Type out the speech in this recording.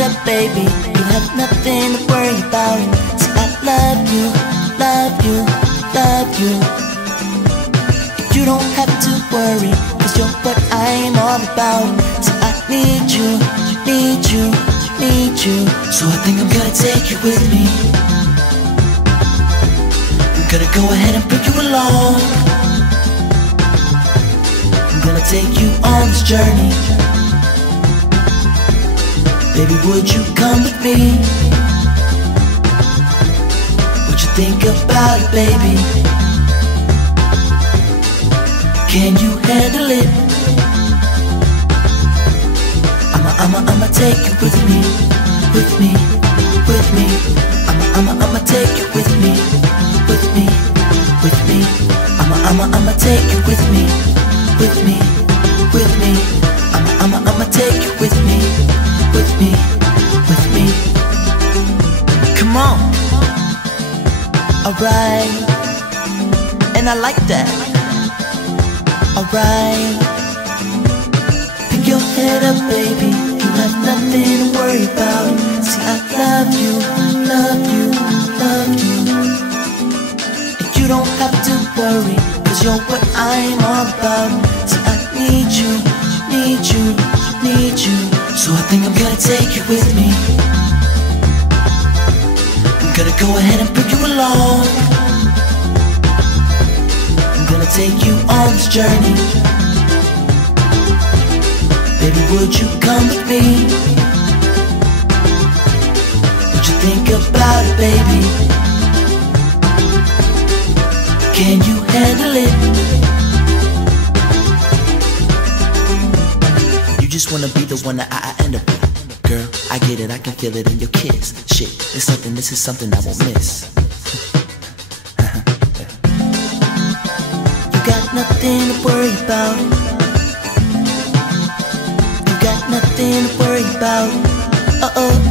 head up, baby. You have nothing to worry about. See, I love you, love you, love you. You don't have to worry, 'cause you're what I'm all about. See, I need you, need you, need you. So I think I'm gonna take you with me. I'm gonna go ahead and bring you along. I'm gonna take you on this journey. Baby, would you come with me? What you think about it, baby? Can you handle it? I'ma take you with me, with me, with me. I'ma take you with me, with me, with me. I'ma take you with me, with me, with me. I'ma take you with me, with me, with me. Come on. Alright. And I like that. Alright. Pick your head up, baby. You have nothing to worry about. See, I love you, love you, love you. And you don't have to worry, 'cause you're what I'm all about. See, I need you, need you, need you. So I think I'm gonna take you with me. I'm gonna go ahead and bring you along. I'm gonna take you on this journey. Baby, would you come with me? What you think about it, baby? Can you handle it? You just wanna be the one that I end up with. Girl, I get it, I can feel it in your kiss. Shit, it's something, this is something I won't miss. You got nothing to worry about. You got nothing to worry about. Uh-oh.